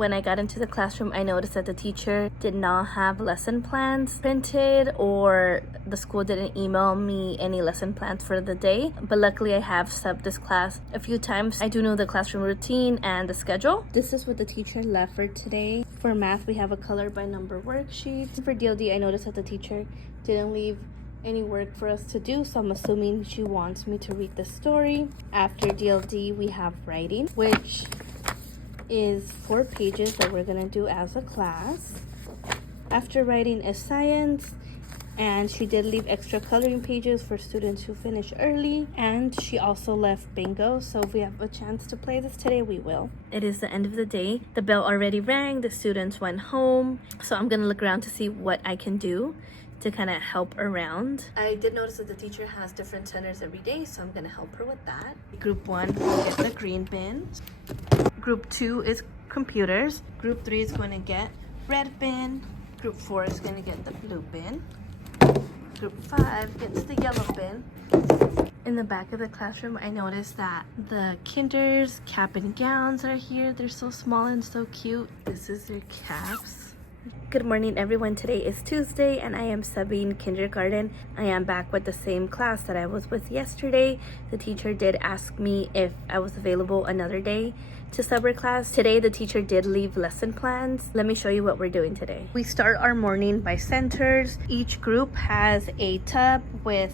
When I got into the classroom, I noticed that the teacher did not have lesson plans printed, or the school didn't email me any lesson plans for the day. But luckily, I have subbed this class a few times. I do know the classroom routine and the schedule. This is what the teacher left for today. For math, we have a color by number worksheet. For DLD, I noticed that the teacher didn't leave any work for us to do, so I'm assuming she wants me to read the story. After DLD, we have writing, which is 4 pages that we're gonna do as a class. After writing is science, and she did leave extra coloring pages for students who finish early, and she also left bingo, so if we have a chance to play this today, we will. It is the end of the day. The bell already rang, the students went home, so I'm gonna look around to see what I can do to kind of help around. I did notice that the teacher has different centers every day, so I'm gonna help her with that. Group 1 will get the green bin. Group 2 is computers. Group 3 is going to get red bin. Group 4 is going to get the blue bin. Group 5 gets the yellow bin. In the back of the classroom, I noticed that the kinders cap and gowns are here. They're so small and so cute. This is their caps. Good morning, everyone. Today is Tuesday and I am subbing kindergarten. I am back with the same class that I was with yesterday. The teacher did ask me if I was available another day to sub her class. Today, the teacher did leave lesson plans. Let me show you what we're doing today. We start our morning by centers. Each group has a tub with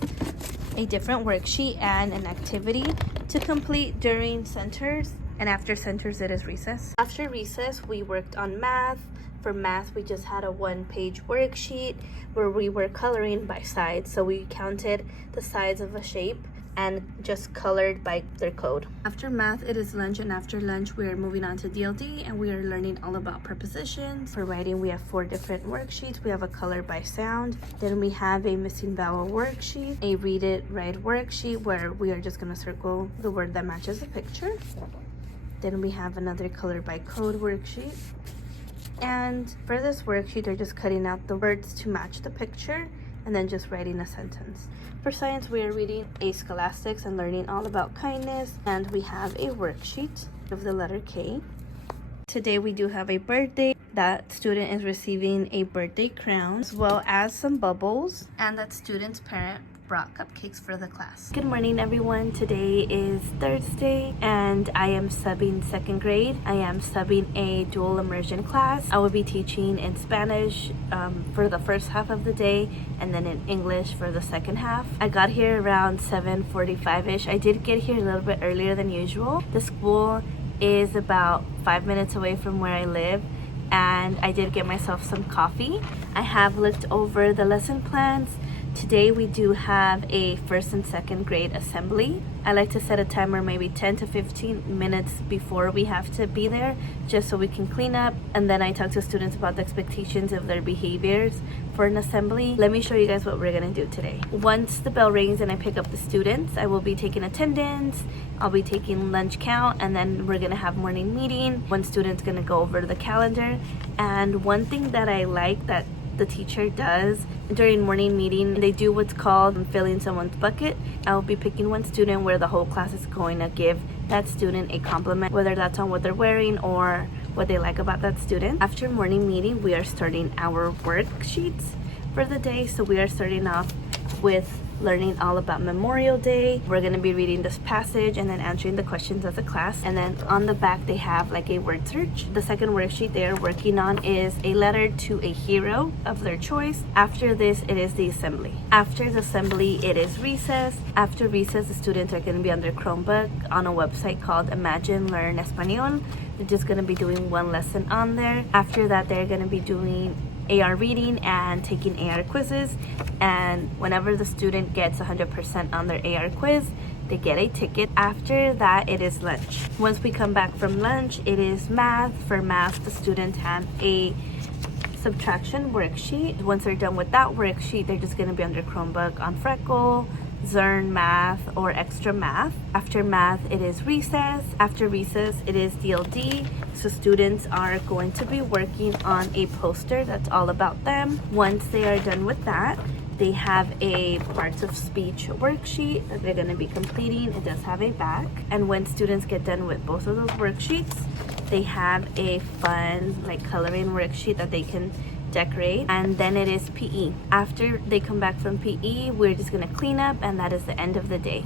a different worksheet and an activity to complete during centers. And after centers, it is recess. After recess, we worked on math. For math, we just had a 1-page worksheet where we were coloring by sides. So we counted the sides of a shape and just colored by their code. After math, it is lunch, and after lunch, we are moving on to DLD and we are learning all about prepositions. For writing, we have 4 different worksheets. We have a color by sound. Then we have a missing vowel worksheet, a read it, write worksheet where we are just gonna circle the word that matches the picture. Then we have another color by code worksheet. And for this worksheet, they're just cutting out the words to match the picture and then just writing a sentence. For science, we are reading a scholastics and learning all about kindness, and we have a worksheet of the letter K. Today we do have a birthday. That student is receiving a birthday crown as well as some bubbles, and that student's parent brought cupcakes for the class. Good morning, everyone. Today is Thursday and I am subbing 2nd grade. I am subbing a dual immersion class. I will be teaching in Spanish for the first half of the day and then in English for the second half. I got here around 7:45-ish. I did get here a little bit earlier than usual. The school is about 5 minutes away from where I live, and I did get myself some coffee. I have looked over the lesson plans. Today we do have a 1st and 2nd grade assembly. I like to set a timer maybe 10 to 15 minutes before we have to be there, just so we can clean up. And then I talk to students about the expectations of their behaviors for an assembly. Let me show you guys what we're gonna do today. Once the bell rings and I pick up the students, I will be taking attendance, I'll be taking lunch count, and then we're gonna have morning meeting. One student's gonna go over the calendar. And one thing that I like that the teacher does during morning meeting, they do what's called filling someone's bucket. I will be picking one student where the whole class is going to give that student a compliment, whether that's on what they're wearing or what they like about that student. After morning meeting, we are starting our worksheets for the day. So we are starting off with learning all about Memorial Day. We're going to be reading this passage and then answering the questions as a class. And then on the back, they have like a word search. The second worksheet they are working on is a letter to a hero of their choice. After this, it is the assembly. After the assembly, it is recess. After recess, the students are going to be on their Chromebook on a website called Imagine Learn Español. They're just going to be doing one lesson on there. After that, they're going to be doing AR reading and taking AR quizzes, and whenever the student gets 100% on their AR quiz, they get a ticket. After that, it is lunch. Once we come back from lunch, it is math. For math, the students have a subtraction worksheet. Once they're done with that worksheet, they're just going to be on their Chromebook on Freckle, Zern Math, or Extra Math. After math, it is recess. After recess, it is DLD. So students are going to be working on a poster that's all about them. Once they are done with that, they have a parts of speech worksheet that they're going to be completing. It does have a back. And when students get done with both of those worksheets, they have a fun like coloring worksheet that they can decorate, and then it is PE. After they come back from PE, we're just gonna clean up, and that is the end of the day.